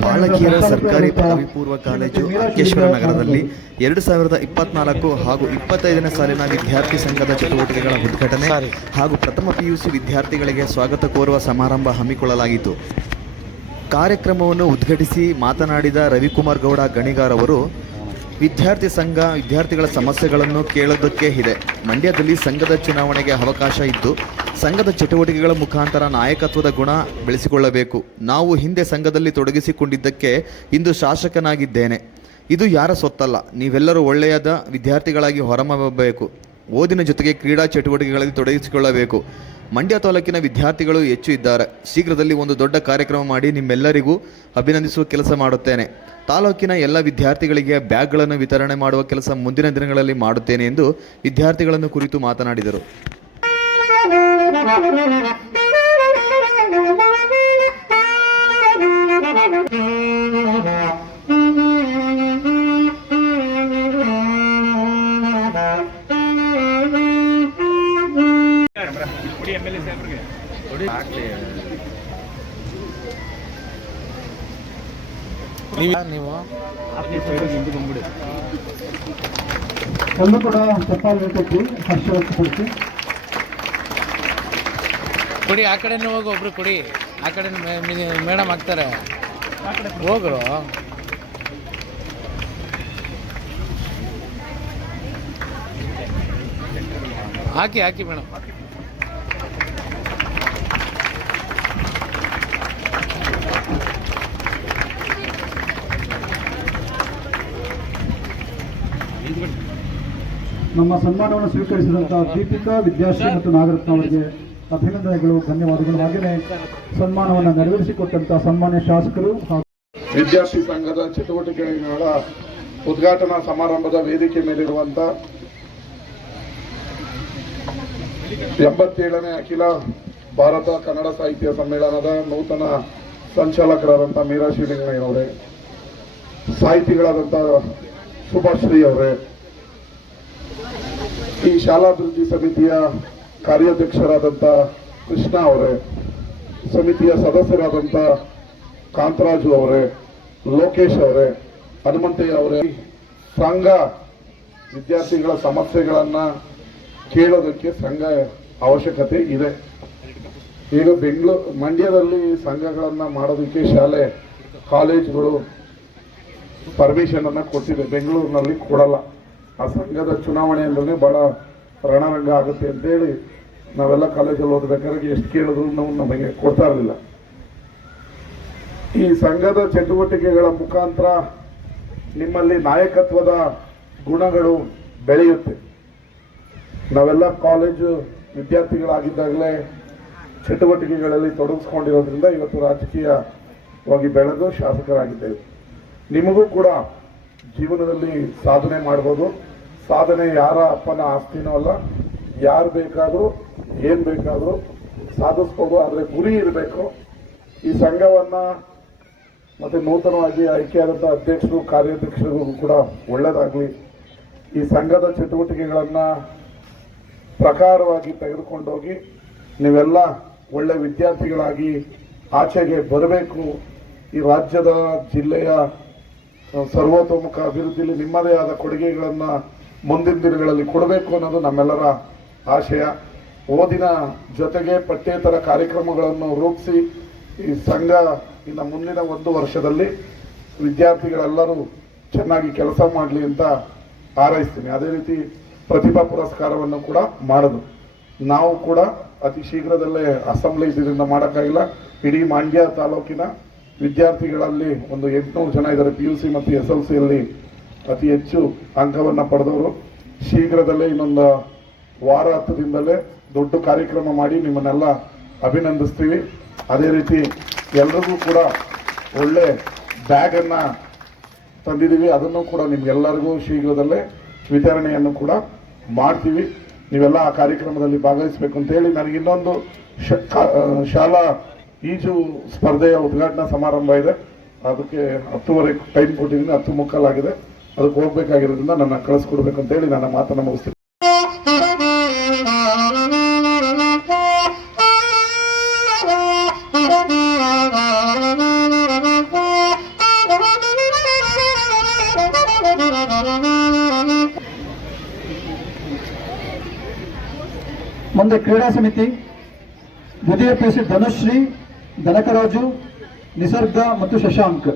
ಬಾಲಕಿಯರ ಸರ್ಕಾರಿ ಪದವಿ ಪೂರ್ವ ಕಾಲೇಜು ಅಂಕೇಶ್ವರ ನಗರದಲ್ಲಿ ಎರಡು ಸಾವಿರದ ಇಪ್ಪತ್ನಾಲ್ಕು ಹಾಗೂ ಇಪ್ಪತ್ತೈದನೇ ಸಾಲಿನ ವಿದ್ಯಾರ್ಥಿ ಸಂಘದ ಚಟುವಟಿಕೆಗಳ ಉದ್ಘಾಟನೆ ಹಾಗೂ ಪ್ರಥಮ ಪಿಯುಸಿ ವಿದ್ಯಾರ್ಥಿಗಳಿಗೆ ಸ್ವಾಗತ ಕೋರುವ ಸಮಾರಂಭ ಹಮ್ಮಿಕೊಳ್ಳಲಾಗಿತ್ತು. ಕಾರ್ಯಕ್ರಮವನ್ನು ಉದ್ಘಾಟಿಸಿ ಮಾತನಾಡಿದ ರವಿಕುಮಾರ್ ಗೌಡ ಗಣಿಗಾರ್ ಅವರು ವಿದ್ಯಾರ್ಥಿ ಸಂಘ ವಿದ್ಯಾರ್ಥಿಗಳ ಸಮಸ್ಯೆಗಳನ್ನು ಕೇಳೋದಕ್ಕೆ ಇದೆ. ಮಂಡ್ಯದಲ್ಲಿ ಸಂಘದ ಚುನಾವಣೆಗೆ ಅವಕಾಶ ಇದ್ದು, ಸಂಘದ ಚಟುವಟಿಕೆಗಳ ಮುಖಾಂತರ ನಾಯಕತ್ವದ ಗುಣ ಬೆಳೆಸಿಕೊಳ್ಳಬೇಕು. ನಾವು ಹಿಂದೆ ಸಂಘದಲ್ಲಿ ತೊಡಗಿಸಿಕೊಂಡಿದ್ದಕ್ಕೆ ಇಂದು ಶಾಸಕನಾಗಿದ್ದೇನೆ. ಇದು ಯಾರ ಸೊತ್ತಲ್ಲ? ನೀವೆಲ್ಲರೂ ಒಳ್ಳೆಯದ ವಿದ್ಯಾರ್ಥಿಗಳಾಗಿ ಹೊರಮಬೇಕು ಓದಿನ ಜೊತೆಗೆ ಕ್ರೀಡಾ ಚಟುವಟಿಕೆಗಳಲ್ಲಿ ತೊಡಗಿಸಿಕೊಳ್ಳಬೇಕು. ಮಂಡ್ಯ ತಾಲೂಕಿನ ವಿದ್ಯಾರ್ಥಿಗಳು ಹೆಚ್ಚು ಇದ್ದಾರೆ. ಶೀಘ್ರದಲ್ಲಿ ಒಂದು ದೊಡ್ಡ ಕಾರ್ಯಕ್ರಮ ಮಾಡಿ ನಿಮ್ಮೆಲ್ಲರಿಗೂ ಅಭಿನಂದಿಸುವ ಕೆಲಸ ಮಾಡುತ್ತೇನೆ. ತಾಲೂಕಿನ ಎಲ್ಲ ವಿದ್ಯಾರ್ಥಿಗಳಿಗೆ ಬ್ಯಾಗ್ಗಳನ್ನು ವಿತರಣೆ ಮಾಡುವ ಕೆಲಸ ಮುಂದಿನ ದಿನಗಳಲ್ಲಿ ಮಾಡುತ್ತೇನೆ ಎಂದು ವಿದ್ಯಾರ್ಥಿಗಳನ್ನು ಕುರಿತು ಮಾತನಾಡಿದರು. ನೀವು ಎಲ್ಲೂ ಕೂಡ ಚಪ್ಪಾಳೆ ಕೊಟ್ಟು ಹರ್ಷ ವ್ಯಕ್ತಪಡಿಸಿ ಕೊಡಿ ಆ ಕಡೆನೂ ಹೋಗಿ ಒಬ್ರು ಕೊಡಿ. ಆ ಕಡೆ ಮೇಡಮ್ ಆಗ್ತಾರೆ. ಹೋಗ್ರು. ಹಾಕಿ ಹಾಕಿ ಮೇಡಮ್. ನಮ್ಮ ಸನ್ಮಾನವನ್ನು ಸ್ವೀಕರಿಸಿದಂತಹ ದೀಪಿಕಾ ವಿದ್ಯಾಶ್ರೀ ಮತ್ತು ನಾಗರತ್ನ ಅವರಿಗೆ ಅಭಿನಂದನೆಗಳು ಧನ್ಯವಾದಗಳು. ಹಾಗೆಯೇ ಸನ್ಮಾನವನ್ನು ನೆರವೇರಿಸಿಕೊಟ್ಟಂತಹ ಸನ್ಮಾನ್ಯ ಶಾಸಕರು ಹಾಗೂ ವಿದ್ಯಾರ್ಥಿ ಸಂಘದ ಚಟುವಟಿಕೆಗಳ ಉದ್ಘಾಟನಾ ಸಮಾರಂಭದ ವೇದಿಕೆ ಮೇಲಿರುವಂತ ಎಂಬತ್ತೇಳನೇ ಅಖಿಲ ಭಾರತ ಕನ್ನಡ ಸಾಹಿತ್ಯ ಸಮ್ಮೇಳನದ ನೂತನ ಸಂಚಾಲಕರಾದಂಥ ಮೀರಾ ಶ್ರೀಲಿಂಗಯ್ಯನವರೇ ಸಾಹಿತಿಗಳಾದಂಥ ಸುಭಾಶ್ರೀ ಅವರೇ ಈ ಶಾಲಾಭಿವೃದ್ಧಿ ಸಮಿತಿಯ ಕಾರ್ಯಾಧ್ಯಕ್ಷರಾದಂಥ ಕೃಷ್ಣ ಅವರೇ, ಸಮಿತಿಯ ಸದಸ್ಯರಾದಂಥ ಕಾಂತರಾಜು ಅವರೇ, ಲೋಕೇಶ್ ಅವರೇ, ಹನುಮಂತಯ್ಯ ಅವರೇ, ಸಂಘ ವಿದ್ಯಾರ್ಥಿಗಳ ಸಮಸ್ಯೆಗಳನ್ನು ಕೇಳೋದಕ್ಕೆ ಸಂಘ ಅವಶ್ಯಕತೆ ಇದೆ. ಈಗ ಬೆಂಗಳೂರು, ಮಂಡ್ಯದಲ್ಲಿ ಸಂಘಗಳನ್ನು ಮಾಡೋದಕ್ಕೆ ಶಾಲೆ, ಕಾಲೇಜುಗಳು ಪರ್ಮಿಷನನ್ನು ಕೊಟ್ಟಿದೆ. ಬೆಂಗಳೂರಿನಲ್ಲಿ ಕೊಡಲ್ಲ. ಆ ಸಂಘದ ಚುನಾವಣೆಯಲ್ಲೂ ಬಹಳ ರಣರಂಗ ಆಗುತ್ತೆ ಅಂತೇಳಿ ನಾವೆಲ್ಲ ಕಾಲೇಜಲ್ಲಿ ಓದ್ಬೇಕಾದ್ರೆ ಎಷ್ಟು ಕೇಳಿದ್ರು ನಾವು ನಮಗೆ ಕೊಡ್ತಾ ಇರಲಿಲ್ಲ. ಈ ಸಂಘದ ಚಟುವಟಿಕೆಗಳ ಮುಖಾಂತರ ನಿಮ್ಮಲ್ಲಿ ನಾಯಕತ್ವದ ಗುಣಗಳು ಬೆಳೆಯುತ್ತೆ. ನಾವೆಲ್ಲ ಕಾಲೇಜು ವಿದ್ಯಾರ್ಥಿಗಳಾಗಿದ್ದಾಗಲೇ ಚಟುವಟಿಕೆಗಳಲ್ಲಿ ತೊಡಗಿಸ್ಕೊಂಡಿರೋದ್ರಿಂದ ಇವತ್ತು ರಾಜಕೀಯವಾಗಿ ಬೆಳೆದು ಶಾಸಕರಾಗಿದ್ದೇವೆ. ನಿಮಗೂ ಕೂಡ ಜೀವನದಲ್ಲಿ ಸಾಧನೆ ಮಾಡ್ಬೋದು. ಸಾಧನೆ ಯಾರ ಅಪ್ಪನ ಆಸ್ತಿನೂ ಅಲ್ಲ. ಯಾರು ಬೇಕಾದರೂ, ಏನು ಬೇಕಾದರೂ ಸಾಧಿಸ್ಬೋದು, ಆದರೆ ಗುರಿ ಇರಬೇಕು. ಈ ಸಂಘವನ್ನ ಮತ್ತೆ ನೂತನವಾಗಿ ಆಯ್ಕೆಯಾದಂಥ ಅಧ್ಯಕ್ಷರು, ಕಾರ್ಯಾಧ್ಯಕ್ಷರಿಗೂ ಕೂಡ ಒಳ್ಳೆಯದಾಗಲಿ ಈ ಸಂಘದ ಚಟುವಟಿಕೆಗಳನ್ನು ಪ್ರಕಾರವಾಗಿ ತೆಗೆದುಕೊಂಡೋಗಿ ನೀವೆಲ್ಲ ಒಳ್ಳೆ ವಿದ್ಯಾರ್ಥಿಗಳಾಗಿ ಆಚೆಗೆ ಬರಬೇಕು. ಈ ರಾಜ್ಯದ ಜಿಲ್ಲೆಯ ಸರ್ವತೋಮುಖ ಅಭಿವೃದ್ಧಿಯಲ್ಲಿ ನಿಮ್ಮದೇ ಆದ ಕೊಡುಗೆಗಳನ್ನು ಮುಂದಿನ ದಿನಗಳಲ್ಲಿ ಕೊಡಬೇಕು ಅನ್ನೋದು ನಮ್ಮೆಲ್ಲರ ಆಶಯ. ಓದಿನ ಜೊತೆಗೆ ಪಠ್ಯೇತರ ಕಾರ್ಯಕ್ರಮಗಳನ್ನು ರೂಪಿಸಿ ಈ ಸಂಘ ಇನ್ನು ಮುಂದಿನ ಒಂದು ವರ್ಷದಲ್ಲಿ ವಿದ್ಯಾರ್ಥಿಗಳೆಲ್ಲರೂ ಚೆನ್ನಾಗಿ ಕೆಲಸ ಮಾಡಲಿ ಅಂತ ಹಾರೈಸ್ತೀನಿ. ಅದೇ ರೀತಿ ಪ್ರತಿಭಾ ಪುರಸ್ಕಾರವನ್ನು ಕೂಡ ಮಾಡೋದು. ನಾವು ಕೂಡ ಅತಿ ಶೀಘ್ರದಲ್ಲೇ ಅಸೆಂಬ್ಲಿ ಇದರಿಂದ ಮಾಡೋಕ್ಕಾಗಿಲ್ಲ. ಇಡೀ ಮಂಡ್ಯ ತಾಲೂಕಿನ ವಿದ್ಯಾರ್ಥಿಗಳಲ್ಲಿ ಒಂದು ಎಂಟುನೂರು ಜನ ಇದ್ದಾರೆ. ಪಿ ಯು ಸಿ ಮತ್ತು ಎಸ್ ಎಲ್ ಸಿಯಲ್ಲಿ ಅತಿ ಹೆಚ್ಚು ಅಂಕವನ್ನು ಪಡೆದವರು ಶೀಘ್ರದಲ್ಲೇ ಇನ್ನೊಂದು ವಾರ ಹತ್ತದಿಂದಲೇ ದೊಡ್ಡ ಕಾರ್ಯಕ್ರಮ ಮಾಡಿ ನಿಮ್ಮನ್ನೆಲ್ಲ ಅಭಿನಂದಿಸ್ತೀವಿ. ಅದೇ ರೀತಿ ಎಲ್ರಿಗೂ ಕೂಡ ಒಳ್ಳೆ ಬ್ಯಾಗನ್ನು ತಂದಿದ್ದೀವಿ. ಅದನ್ನು ಕೂಡ ನಿಮ್ಗೆಲ್ಲರಿಗೂ ಶೀಘ್ರದಲ್ಲೇ ವಿತರಣೆಯನ್ನು ಕೂಡ ಮಾಡ್ತೀವಿ. ನೀವೆಲ್ಲ ಆ ಕಾರ್ಯಕ್ರಮದಲ್ಲಿ ಭಾಗವಹಿಸಬೇಕು ಅಂತ ಹೇಳಿ ನನಗೆ ಇನ್ನೊಂದು ಶ- ಕಾ- ಆ, ಶಾಲಾ ಈಜು ಸ್ಪರ್ಧೆಯ ಉದ್ಘಾಟನಾ ಸಮಾರಂಭ ಇದೆ. ಅದಕ್ಕೆ ಹತ್ತುವರೆ ಟೈಮ್ ಕೊಟ್ಟಿದ್ದೀನಿ ಹತ್ತು ಮುಕ್ಕಾಲಾಗಿದೆ. ಅದಕ್ಕೆ ಹೋಗ್ಬೇಕಾಗಿರೋದ್ರಿಂದ ನನ್ನ ಹೇಳಿ ನನ್ನ ಮಾತನ್ನು ಮುಗಿಸ್ತೀನಿ. ಮುಂದೆ ಕ್ರೀಡಾ ಸಮಿತಿ, ದ್ವಿತೀಯ ಪಿಸಿ ಧನುಶ್ರೀ, ಧನಕರಾಜು, ನಿಸರ್ಗ ಮತ್ತು ಶಶಾಂಕ್.